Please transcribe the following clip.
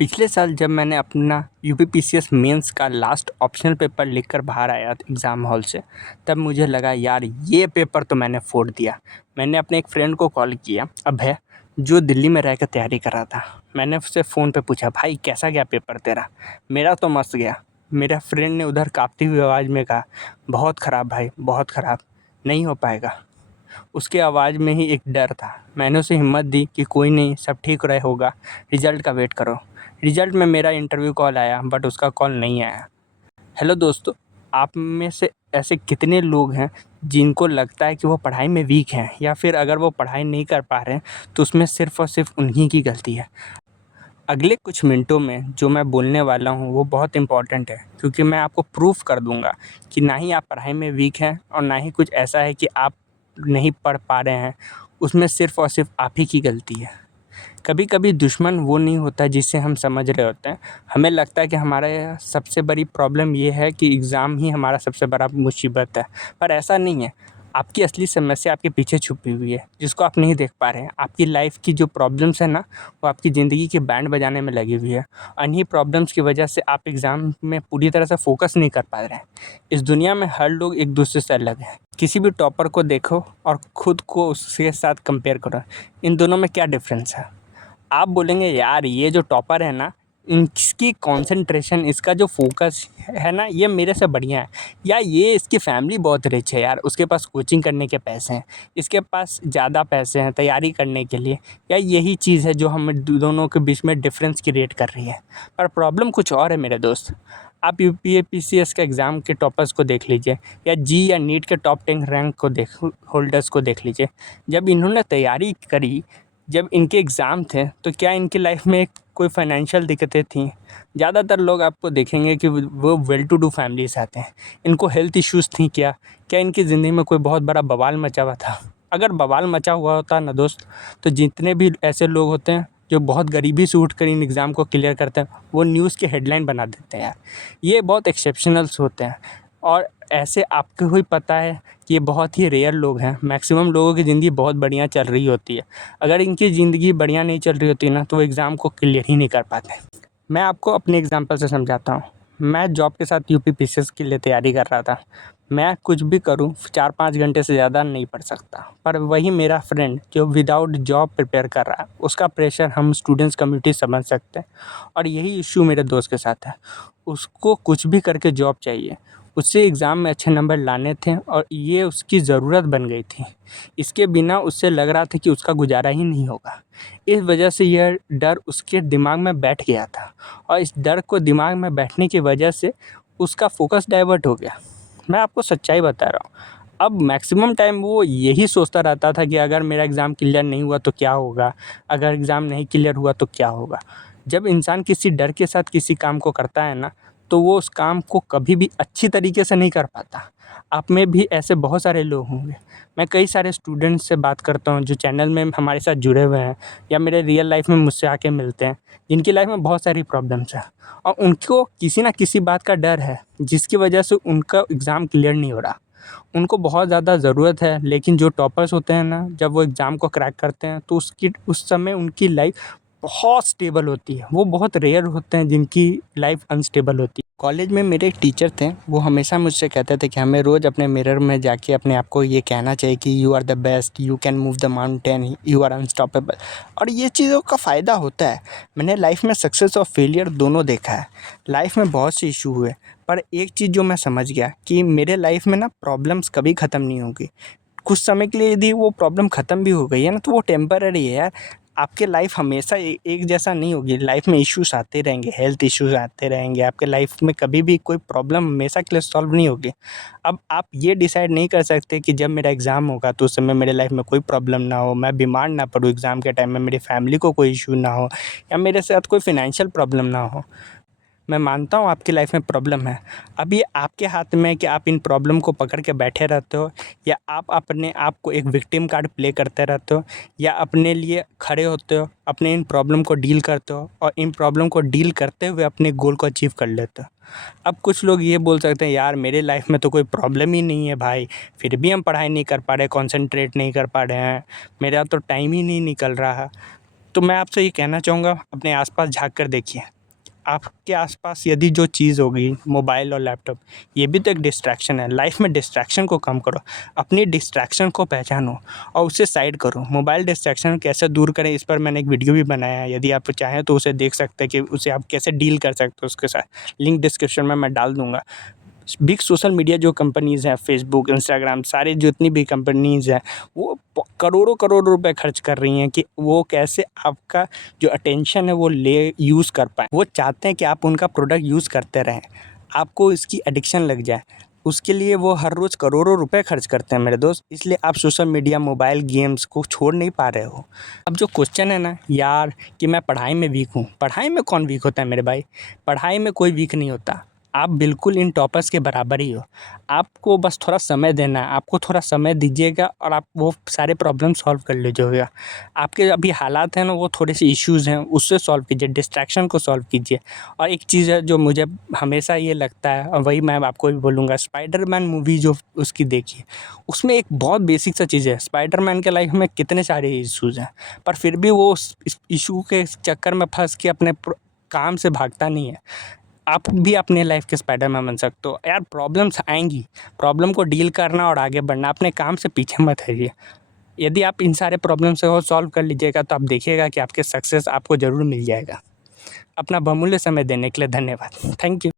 पिछले साल जब मैंने अपना यूपीपीसीएस मेंस का लास्ट ऑप्शनल पेपर लिख कर बाहर आया एग्ज़ाम हॉल से, तब मुझे लगा यार ये पेपर तो मैंने फोड़ दिया। मैंने अपने एक फ्रेंड को कॉल किया अभय, जो दिल्ली में रहकर तैयारी कर रहा था। मैंने उससे फ़ोन पे पूछा, भाई कैसा गया पेपर तेरा? मेरा तो मस्त गया। मेरा फ्रेंड ने उधर काँपती हुई आवाज़ में कहा, बहुत ख़राब भाई, बहुत ख़राब, नहीं हो पाएगा। उसके आवाज़ में ही एक डर था। मैंने उसे हिम्मत दी कि कोई नहीं, सब ठीक रहे होगा, रिज़ल्ट का वेट करो। रिज़ल्ट में मेरा इंटरव्यू कॉल आया, बट उसका कॉल नहीं आया। हेलो दोस्तों, आप में से ऐसे कितने लोग हैं जिनको लगता है कि वो पढ़ाई में वीक हैं, या फिर अगर वो पढ़ाई नहीं कर पा रहे हैं तो उसमें सिर्फ़ और सिर्फ उन्हीं की गलती है? अगले कुछ मिनटों में जो मैं बोलने वाला हूँ वो बहुत इम्पोर्टेंट है, क्योंकि मैं आपको प्रूफ़ कर दूँगा कि ना ही आप पढ़ाई में वीक हैं और ना ही कुछ ऐसा है कि आप नहीं पढ़ पा रहे हैं, उसमें सिर्फ़ और सिर्फ आप ही की गलती है। कभी-कभी दुश्मन वो नहीं होता जिसे हम समझ रहे होते हैं। हमें लगता है कि हमारा सबसे बड़ी प्रॉब्लम ये है कि एग्ज़ाम ही हमारा सबसे बड़ा मुसीबत है, पर ऐसा नहीं है। आपकी असली समस्या आपके पीछे छुपी हुई है, जिसको आप नहीं देख पा रहे हैं। आपकी लाइफ़ की जो प्रॉब्लम्स है ना, वो आपकी ज़िंदगी की बैंड बजाने में लगी हुई है। इन्हीं प्रॉब्लम्स की वजह से आप एग्ज़ाम में पूरी तरह से फ़ोकस नहीं कर पा रहे हैं। इस दुनिया में हर लोग एक दूसरे से अलग हैं। किसी भी टॉपर को देखो और खुद को उसके साथ कंपेयर करो। इन दोनों में क्या डिफ़रेंस है? आप बोलेंगे यार ये जो टॉपर है ना, इसकी कंसंट्रेशन, इसका जो फोकस है ना, ये मेरे से बढ़िया है। या ये इसकी फैमिली बहुत रिच है यार, उसके पास कोचिंग करने के पैसे हैं, इसके पास ज़्यादा पैसे हैं तैयारी करने के लिए। या यही चीज़ है जो हम दोनों के बीच में डिफरेंस क्रिएट कर रही है। पर प्रॉब्लम कुछ और है मेरे दोस्त। आप यूपीएससी के एग्ज़ाम के टॉपर्स को देख लीजिए, या जी या नीट के टॉप 10 रैंक को होल्डर्स को देख लीजिए। जब इन्होंने तैयारी करी, जब इनके एग्ज़ाम थे, तो क्या इनकी लाइफ में कोई फाइनेंशियल दिक्कतें थीं? ज़्यादातर लोग आपको देखेंगे कि वो वेल टू डू फैमिली से आते हैं। इनको हेल्थ इश्यूज़ थी क्या? क्या इनकी ज़िंदगी में कोई बहुत बड़ा बवाल मचा हुआ था? अगर बवाल मचा हुआ होता ना दोस्त, तो जितने भी ऐसे लोग होते हैं जो बहुत गरीबी से उठकर इन एग्ज़ाम को क्लियर करते हैं, वो न्यूज़ की हेडलाइन बना देते हैं यार। ये बहुत एक्सेप्शनल्स होते हैं, और ऐसे आपको भी पता है कि ये बहुत ही रेयर लोग हैं। मैक्सिमम लोगों की ज़िंदगी बहुत बढ़िया चल रही होती है। अगर इनकी ज़िंदगी बढ़िया नहीं चल रही होती ना, तो वो एग्ज़ाम को क्लियर ही नहीं कर पाते। मैं आपको अपने एग्ज़ाम्पल से समझाता हूँ। मैं जॉब के साथ यूपीपीसीएस के लिए तैयारी कर रहा था। मैं कुछ भी करूँ 4-5 घंटे से ज़्यादा नहीं पढ़ सकता। पर वही मेरा फ्रेंड जो विदाउट जॉब प्रिपेयर कर रहा है, उसका प्रेशर हम स्टूडेंट्स कम्युनिटी समझ सकते हैं। और यही इश्यू मेरे दोस्त के साथ है। उसको कुछ भी करके जॉब चाहिए। उसे एग्ज़ाम में अच्छे नंबर लाने थे और ये उसकी ज़रूरत बन गई थी। इसके बिना उससे लग रहा था कि उसका गुज़ारा ही नहीं होगा। इस वजह से यह डर उसके दिमाग में बैठ गया था, और इस डर को दिमाग में बैठने की वजह से उसका फ़ोकस डाइवर्ट हो गया। मैं आपको सच्चाई बता रहा हूँ। अब मैक्सिमम टाइम वो यही सोचता रहता था कि अगर मेरा एग्ज़ाम क्लियर नहीं हुआ तो क्या होगा? अगर एग्ज़ाम नहीं क्लियर हुआ तो क्या होगा? जब इंसान किसी डर के साथ किसी काम को करता है ना, तो वो उस काम को कभी भी अच्छी तरीके से नहीं कर पाता। आप में भी ऐसे बहुत सारे लोग होंगे। मैं कई सारे स्टूडेंट्स से बात करता हूँ जो चैनल में हमारे साथ जुड़े हुए हैं, या मेरे रियल लाइफ़ में मुझसे आके मिलते हैं, जिनकी लाइफ़ में बहुत सारी प्रॉब्लम्स हैं, और उनको किसी न किसी बात का डर है, जिसकी वजह से उनका एग्ज़ाम क्लियर नहीं हो रहा। उनको बहुत ज़्यादा ज़रूरत है, लेकिन जो टॉपर्स होते हैं ना, जब वो एग्ज़ाम को क्रैक करते हैं तो उस समय उनकी लाइफ़ बहुत स्टेबल होती है। वो बहुत रेयर होते हैं जिनकी लाइफ़ अनस्टेबल होती है। कॉलेज में मेरे एक टीचर थे, वो हमेशा मुझसे कहते थे कि हमें रोज़ अपने मिरर में जाके अपने आप को ये कहना चाहिए कि you are the best, you can move the mountain, you are unstoppable. और ये चीज़ों का फ़ायदा होता है। मैंने लाइफ़ में सक्सेस और फेलियर दोनों देखा है। लाइफ़ में बहुत से इश्यू हुए, पर एक चीज़ जो मैं समझ गया कि मेरे लाइफ़ में ना प्रॉब्लम्स कभी ख़त्म नहीं होंगी। कुछ समय के लिए यदि वो प्रॉब्लम ख़त्म भी हो गई है ना, तो वो टेम्पररी है यार। आपके लाइफ हमेशा एक जैसा नहीं होगी। लाइफ में इश्यूज़ आते रहेंगे, हेल्थ इश्यूज़ आते रहेंगे। आपके लाइफ में कभी भी कोई प्रॉब्लम हमेशा के लिए सॉल्व नहीं होगी। अब आप ये डिसाइड नहीं कर सकते कि जब मेरा एग्ज़ाम होगा तो उस समय मेरे लाइफ में कोई प्रॉब्लम ना हो, मैं बीमार ना पड़ूँ एग्ज़ाम के टाइम में, मेरी फैमिली को कोई इश्यू ना हो, या मेरे साथ कोई फ़ाइनेंशियल प्रॉब्लम ना हो। मैं मानता हूँ आपकी लाइफ में प्रॉब्लम है। अब ये आपके हाथ में है कि आप इन प्रॉब्लम को पकड़ के बैठे रहते हो, या आप अपने आप को एक विक्टिम कार्ड प्ले करते रहते हो, या अपने लिए खड़े होते हो, अपने इन प्रॉब्लम को डील करते हो, और इन प्रॉब्लम को डील करते हुए अपने गोल को अचीव कर लेते हो। अब कुछ लोग ये बोल सकते हैं यार मेरे लाइफ में तो कोई प्रॉब्लम ही नहीं है भाई, फिर भी हम पढ़ाई नहीं कर पा रहे, कॉन्सन्ट्रेट नहीं कर पा रहे हैं, मेरा तो टाइम ही नहीं निकल रहा है। तो मैं आपसे ये कहना चाहूँगा, अपने आसपास झाँक कर देखिए। आपके आसपास यदि जो चीज़ होगी मोबाइल और लैपटॉप, ये भी तो एक डिस्ट्रैक्शन है। लाइफ में डिस्ट्रैक्शन को कम करो, अपनी डिस्ट्रैक्शन को पहचानो और उसे साइड करो। मोबाइल डिस्ट्रैक्शन कैसे दूर करें, इस पर मैंने एक वीडियो भी बनाया है, यदि आप चाहें तो उसे देख सकते हैं कि उसे आप कैसे डील कर सकते हो उसके साथ। लिंक डिस्क्रिप्शन में मैं डाल दूँगा। बिग सोशल मीडिया जो कंपनीज़ हैं, फेसबुक, इंस्टाग्राम, सारी जितनी भी कंपनीज़ हैं, वो करोड़ों करोड़ रुपए खर्च कर रही हैं कि वो कैसे आपका जो अटेंशन है वो ले यूज़ कर पाएँ। वो चाहते हैं कि आप उनका प्रोडक्ट यूज़ करते रहें, आपको इसकी एडिक्शन लग जाए। उसके लिए वो हर रोज़ करोड़ों रुपए खर्च करते हैं मेरे दोस्त। इसलिए आप सोशल मीडिया, मोबाइल गेम्स को छोड़ नहीं पा रहे हो। अब जो क्वेश्चन है ना यार कि मैं पढ़ाई में वीक हूँ, पढ़ाई में कौन वीक होता है मेरे भाई? पढ़ाई में कोई वीक नहीं होता। आप बिल्कुल इन टॉपर्स के बराबर ही हो। आपको बस थोड़ा समय देना है, आपको थोड़ा समय दीजिएगा और आप वो सारे प्रॉब्लम सॉल्व कर लीजिएगा। आपके अभी हालात हैं ना, वो थोड़े से इश्यूज़ हैं, उससे सॉल्व कीजिए, डिस्ट्रैक्शन को सॉल्व कीजिए। और एक चीज़ है जो मुझे हमेशा ये लगता है और वही मैं आपको भी बोलूँगा, स्पाइडरमैन मूवी जो उसकी देखिए, उसमें एक बहुत बेसिक सा चीज़ है। स्पाइडरमैन के लाइफ में कितने सारे इश्यूज़ हैं, पर फिर भी वो उस इश्यू के चक्कर में फँस के अपने काम से भागता नहीं है। आप भी अपने लाइफ के स्पाइडरमैन बन सकते हो। यार प्रॉब्लम्स आएँगी, प्रॉब्लम को डील करना और आगे बढ़ना, अपने काम से पीछे मत हटिए। यदि आप इन सारे प्रॉब्लम्स को सॉल्व कर लीजिएगा तो आप देखिएगा कि आपके सक्सेस आपको ज़रूर मिल जाएगा। अपना बहुमूल्य समय देने के लिए धन्यवाद। Thank you.